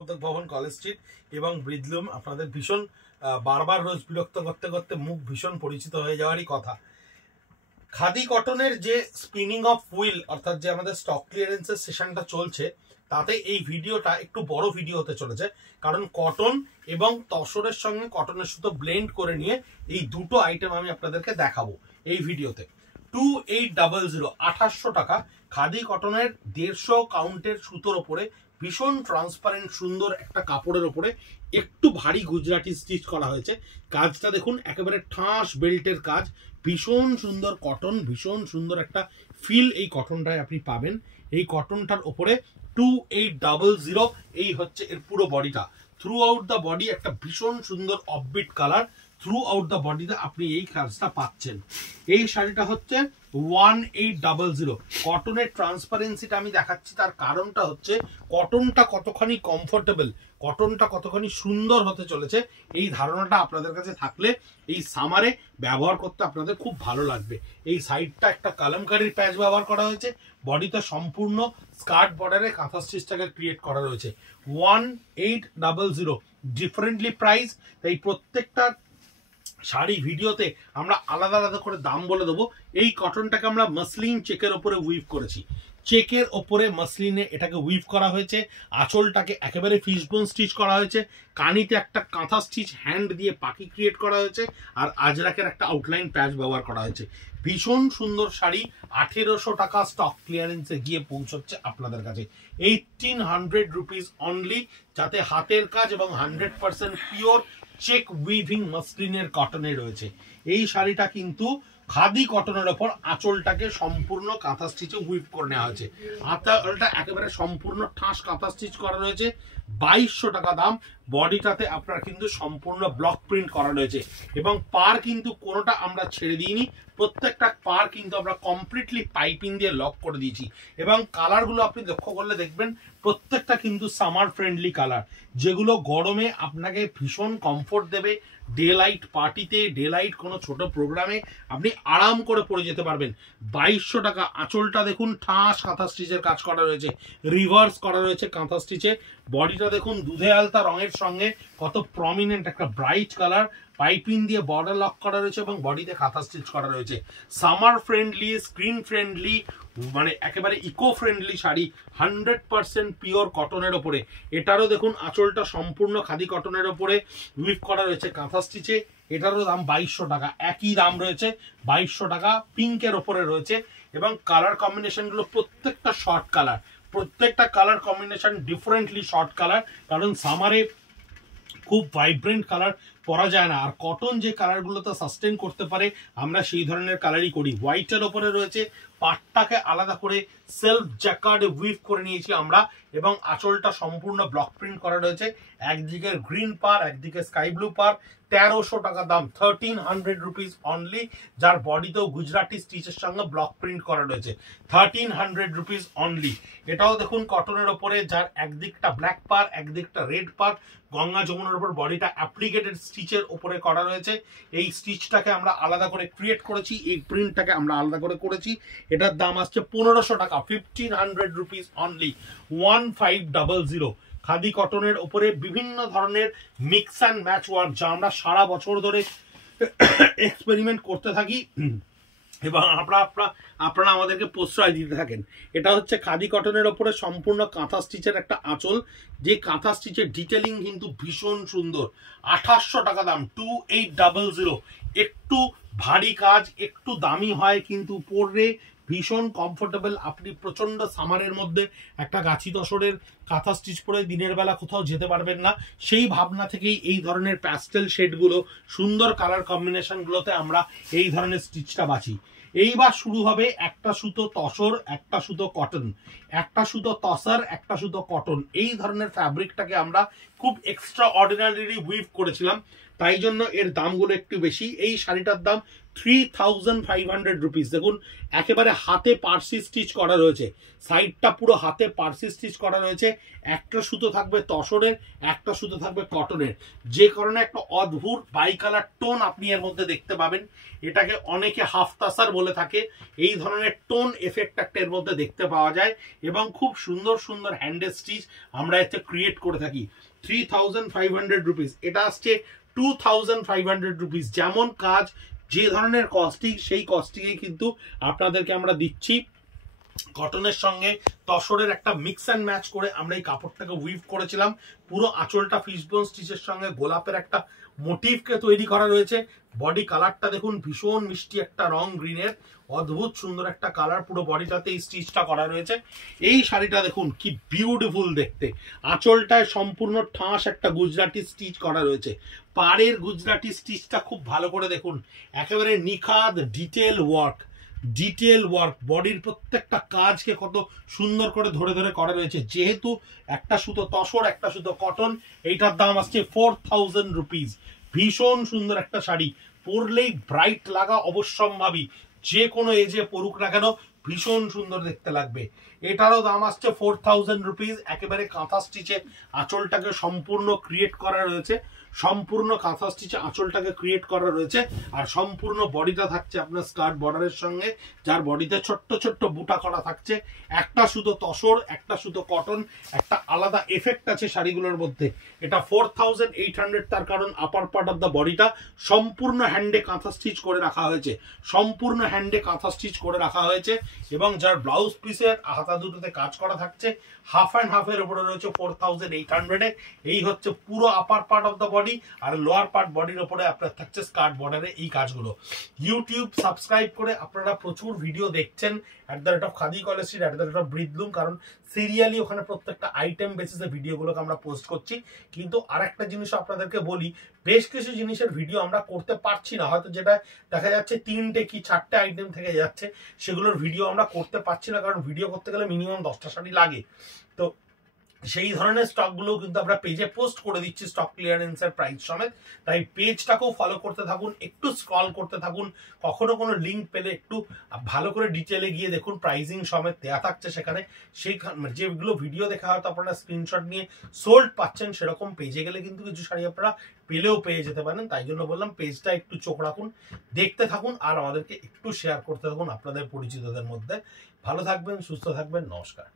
ভবন college street এবং ব্রিজলুম আপনাদের ভীষণ বারবার রোজ বিরক্ত করতে করতে মুখ ভীষণ পরিচিত হয়ে যাওয়ারই কথা। খাদি কটনের যে স্পিনিং অফ হুইল অর্থাৎ যে আমাদের স্টক ক্লিয়ারেন্সের সেশনটা চলছে, তাতে এই ভিডিওটা একটু বড় ভিডিও হতে চলেছে, কারণ কটন এবং তসরের সঙ্গে কটনের সুতো ব্লেন্ড করে নিয়ে এই দুটো আইটেম আমি আপনাদেরকে দেখাবো এই ভিডিওতে। 2800 2800 টাকা খাদি কটনের 150 কাউন্টের সুতোর ওপরে ভীষণ ট্রান্সপারেন্ট সুন্দর একটা কাপড়ের ওপরে একটু ভারী গুজরাটি স্টিচ করা হয়েছে। কাজটা দেখুন, একেবারে ঠাস বেল্টের কাজ, ভীষণ সুন্দর কটন, ভীষণ সুন্দর একটা ফিল এই কটনটায় আপনি পাবেন। এই কটনটার ওপরে 2800 এই হচ্ছে এর পুরো বডিটা। থ্রু আউট দ্য বডি একটা ভীষণ সুন্দর offbeat colour, through out the বডিতে আপনি এই কাজটা পাচ্ছেন। এই শাড়িটা হচ্ছে 1800। কটনের ট্রান্সপারেন্সিটা আমি দেখাচ্ছি, তার কারণটা হচ্ছে কটনটা কতখানি কমফোর্টেবল, কটনটা কতখানি সুন্দর হতে চলেছে, এই ধারণাটা আপনাদের কাছে থাকলে এই সামারে ব্যবহার করতে আপনাদের খুব ভালো লাগবে। এই সাইডটা একটা কালামকারীর প্যাচ ব্যবহার করা হয়েছে, বডিতে সম্পূর্ণ স্কার্ট বর্ডারে কাঁথা স্টিচটাকে ক্রিয়েট করা রয়েছে। 1800 ডিফারেন্টলি প্রাইস, তাই প্রত্যেকটা শাড়ি ভিডিওতে আমরা আলাদা আলাদা করে দাম বলে দেবো। এই কটনটাকে আমরা মাসলিন চেকের ওপরে উইভ করেছি, চেকের ওপরে মাসলিনে এটাকে উইভ করা হয়েছে। আঁচলটাকে একেবারে ফিশবোন স্টিচ করা হয়েছে, কানিতে একটা কাঁথা স্টিচ হ্যান্ড দিয়ে পাখি ক্রিয়েট করা হয়েছে, আর আজরাকের একটা আউটলাইন প্যাচ ব্যবহার করা হয়েছে। ভীষণ সুন্দর শাড়ি, 1800 টাকা স্টক ক্লিয়ারেন্সে গিয়ে পৌঁছচ্ছে আপনাদের কাছে 1800 রুপিস অনলি, যাতে হাতের কাজ এবং 100% পিওর চেক উইভিং মাসলিনের কটনে রয়েছে। এই শাড়িটা কিন্তু খাদি কটনের ওপর আঁচলটাকে সম্পূর্ণ কাঁথা স্টিচে উইভ করে নেওয়া হয়েছে। আঁচলটা একেবারে সম্পূর্ণ ঠাস কাঁথা স্টিচ করা রয়েছে, 2200 টাকা দাম। বডিটাতে আপনার কিন্তু সম্পূর্ণ ব্লক প্রিন্ট করা রয়েছে এবং পার কিন্তু কোনোটা আমরা ছেড়ে দিইনি, প্রত্যেকটা পার কিন্তু আমরা কমপ্লিটলি পাইপিং দিয়ে লক করে দিয়েছি। এবং কালারগুলো আপনি লক্ষ্য করলে দেখবেন প্রত্যেকটা কিন্তু সামার ফ্রেন্ডলি কালার, যেগুলো গরমে আপনাকে ভীষণ কমফোর্ট দেবে। ডে লাইট পার্টিতে, ডে লাইট কোনো ছোট প্রোগ্রামে আপনি আরাম করে পরে যেতে পারবেন। 2200 টাকা। আঁচলটা দেখুন ঠাস কাঁথা স্টিচের কাজ করা রয়েছে, রিভার্স করা রয়েছে কাঁথা স্টিচে। বডিটা দেখুন দুধে আলতা রঙের সঙ্গে কত প্রমিনেন্ট একটা ব্রাইট কালার, পাইপিং দিয়ে বর্ডার লক করা রয়েছে এবং বডিতে কাঁথা স্টিচ করা রয়েছে। সামার ফ্রেন্ডলি, স্ক্রিন ফ্রেন্ডলি, মানে একেবারে ইকো ফ্রেন্ডলি শাড়ি, 100% পিওর কটনের ওপরে। এটারও দেখুন আঁচলটা সম্পূর্ণ খাদি কটনের ওপরে উইভ করা রয়েছে কাঁথা স্টিচে। এটারও দাম 2200 টাকা, একই দাম রয়েছে 2200 টাকা। পিঙ্কের ওপরে রয়েছে এবং কালার কম্বিনেশনগুলো প্রত্যেকটা শর্ট কালার, প্রত্যেকটা colour combination differently short colour, কারণ সামারে খুব ভাইব্রেন্ট কালার পরা যায় না, আর কটন যে কালারগুলোতে সাস্টেন করতে পারে আমরা সেই ধরনের কালারই করি। হোয়াইটের ওপরে রয়েছে, পাটটাকে আলাদা করে সেলফ জ্যাকার্ড উইভ করে নিয়েছি আমরা এবং আঁচলটা সম্পূর্ণ ব্লক প্রিন্ট করা রয়েছে। একদিকে গ্রিন পার, একদিকে স্কাই ব্লু পার। 1300 টাকা দাম, 1300 রুপিস অনলি, যার বডিতেও গুজরাটি স্টিচের সঙ্গে ব্লক প্রিন্ট করা রয়েছে। 1300 রুপিস অনলি। এটাও দেখুন কটনের ওপরে, যার একদিকটা ব্ল্যাক পার, একদিকটা রেড পার, গঙ্গা যমুনার উপর বডিটা অ্যাপ্লিকেটেড স্টিচের উপরে করা রয়েছে। এই স্টিচটাকে আমরা আলাদা করে ক্রিয়েট করেছি, এই প্রিন্টটাকে আমরা আলাদা করে করেছি। এটার দাম আসছে 1500 টাকা, 1500 রুপিস অনলি। 1500 খাদি কটনের উপরে বিভিন্ন ধরনের মিক্স অ্যান্ড ম্যাচ ওয়ার্ক, যা আমরা সারা বছর ধরে এক্সপেরিমেন্ট করতে থাকি এবং আপনারা আমাদেরকে প্রশ্রয় দিতে থাকেন। এটা হচ্ছে খাদি কটনের ওপরে সম্পূর্ণ কাঁথা স্টিচের একটা আঁচল, যে কাঁথা স্টিচের ডিটেলিং কিন্তু ভীষণ সুন্দর। 2800 টাকা দাম, 2800। একটু ভারী কাজ, একটু দামি হয়, কিন্তু পরে ভীষণ কমফোর্টেবল। আপনি প্রচন্ড সামারের মধ্যে একটা গাছি তসরের কাঁথা স্টিচ পরে দিনের বেলা কোথাও যেতে পারবেন না, সেই ভাবনা থেকেই এই ধরনের প্যাস্টেল শেডগুলো, সুন্দর কালার কম্বিনেশনগুলোতে আমরা এই ধরনের স্টিচটা বাছি। এইবার শুরু হবে একটা সুতো তসর, একটা সুতো কটন, একটা সুতো তসর, একটা সুতো কটন। এই ধরনের ফ্যাব্রিকটাকে আমরা খুব এক্সট্রা অর্ডিনারি উইভ করেছিলাম, তাই জন্য এর দামগুলো একটু বেশি। এই শাড়িটার দাম 3,500 রুপিস। দেখুন একেবারে হাতে পার্সি স্টিচ করা রয়েছে, সাইডটা পুরো হাতে পার্সি স্টিচ করা রয়েছে। একটা সুতো থাকবে তসরের, একটা সুতো থাকবে কটনের, যে কারণে একটা অদ্ভুত বাই কালার টোন আপনি এর মধ্যে দেখতে পাবেন। এটাকে অনেকে হাফ তাসার বলে থাকে। এই ধরনের টোন এফেক্ট একটা এর মধ্যে দেখতে পাওয়া যায় এবং খুব সুন্দর সুন্দর হ্যান্ডেল স্টিচ আমরা এতে ক্রিয়েট করে থাকি। 3,500 রুপিস, এটা আসছে 2,500 রুপিস। যেমন কাজ, যে ধরনের কস্টিং, সেই কস্টিংয়ে কিন্তু আপনাদেরকে আমরা দিচ্ছি। কটনের সঙ্গে তসরের একটা মিক্স অ্যান্ড ম্যাচ করে আমরা এই কাপড়টাকে উইভ করেছিলাম। পুরো আঁচলটা ফিশবোন স্টিচের সঙ্গে গোলাপের একটা মোটিভকে তৈরি করা রয়েছে। বডি কালারটা দেখুন, ভীষণ মিষ্টি একটা রং, গ্রিনের অদ্ভুত সুন্দর একটা কালার, পুরো বডিটাতে এই স্টিচটা করা রয়েছে। এই শাড়িটা দেখুন কি বিউটিফুল দেখতে। আঁচলটায় সম্পূর্ণ ঠাস একটা গুজরাটি স্টিচ করা রয়েছে। পাড়ের গুজরাটি স্টিচটা খুব ভালো করে দেখুন, একেবারে নিখাদ ডিটেল ওয়ার্ক, বডির প্রত্যেকটা কাজকে কত সুন্দর করে ধরে ধরে করা রয়েছে। যেহেতু একটা সুতো তসর, একটা সুতো কটন, এইটার দাম আসছে 4,000 রুপিস। ভীষণ সুন্দর একটা শাড়ি, পরলেই ব্রাইট লাগা অবশ্যম্ভাবী, যে কোনো এজে পরুক না কেন ভীষণ সুন্দর দেখতে লাগবে। এটারও দাম আসছে 4,000 রুপিস। একেবারে কাঁথা স্টিচে আঁচলটাকে সম্পূর্ণ ক্রিয়েট করা রয়েছে, সম্পূর্ণ কাঁথা স্টিচে আঁচলটাকে ক্রিয়েট করা রয়েছে। আর সম্পূর্ণ বডিটা থাকছে আপনার স্কার্ট বর্ডারের সঙ্গে, যার বডিতে ছোট্ট ছোট্ট বুটা করা থাকছে। একটা সুতো তসর, একটা সুতো কটন, একটা আলাদা এফেক্ট আছে শাড়িগুলোর মধ্যে। এটা 4,800, তার কারণ আপার পার্ট অফ দ্য বডিটা সম্পূর্ণ হ্যান্ডে কাঁথা স্টিচ করে রাখা হয়েছে, সম্পূর্ণ হ্যান্ডে কাঁথা স্টিচ করে রাখা হয়েছে। এবং যার ব্লাউজ পিসের হাতা দুটোতে কাজ করা থাকছে, হাফ অ্যান্ড হাফের উপরে রয়েছে 4,800-এ। এই হচ্ছে পুরো upper part of the body, আর লোয়ার পার্ট বডির উপরে আপনার থাকছে স্কার্ট বর্ডারে এই কাজগুলো। ইউটিউব সাবস্ক্রাইব করে আপনারা প্রচুর ভিডিও দেখছেন @খাদি কলেজ, @ব্রিদলুম, কারণ সিরিয়ালি ওখানে প্রত্যেকটা আইটেম বেসিসে ভিডিওগুলোকে আমরা পোস্ট করছি। কিন্তু আরেকটা জিনিস আপনাদেরকে বলি, বেশ কিছু জিনিসের ভিডিও আমরা করতে পারছি না, হয়তো যেটা দেখা যাচ্ছে 3টে কি 4টে আইটেম থেকে যাচ্ছে, সেগুলোর ভিডিও আমরা করতে পারছি না, কারণ ভিডিও করতে গেলে মিনিমাম 10টা শাড়ি লাগে। তো সেই ধরনের স্টকগুলো কিন্তু আমরা পেজে পোস্ট করে দিচ্ছি স্টক ক্লিয়ারেন্সের প্রাইস সমেত। তাই পেজটাকেও ফলো করতে থাকুন, একটু স্ক্রল করতে থাকুন, কখনো কোনো লিঙ্ক পেলে একটু ভালো করে ডিটেলে গিয়ে দেখুন, প্রাইজিং সমেত দেওয়া থাকছে সেখানে। সেই যেগুলো ভিডিও দেখা হয়তো আপনারা স্ক্রিনশট নিয়ে সোল্ড পাচ্ছেন, সেরকম পেজে গেলে কিন্তু কিছু শাড়ি আপনারা পেলেও পেয়ে যেতে পারেন। তাই জন্য বললাম পেজটা একটু চোখ রাখুন, দেখতে থাকুন, আর আমাদেরকে একটু শেয়ার করতে থাকুন আপনাদের পরিচিতদের মধ্যে। ভালো থাকবেন, সুস্থ থাকবেন, নমস্কার।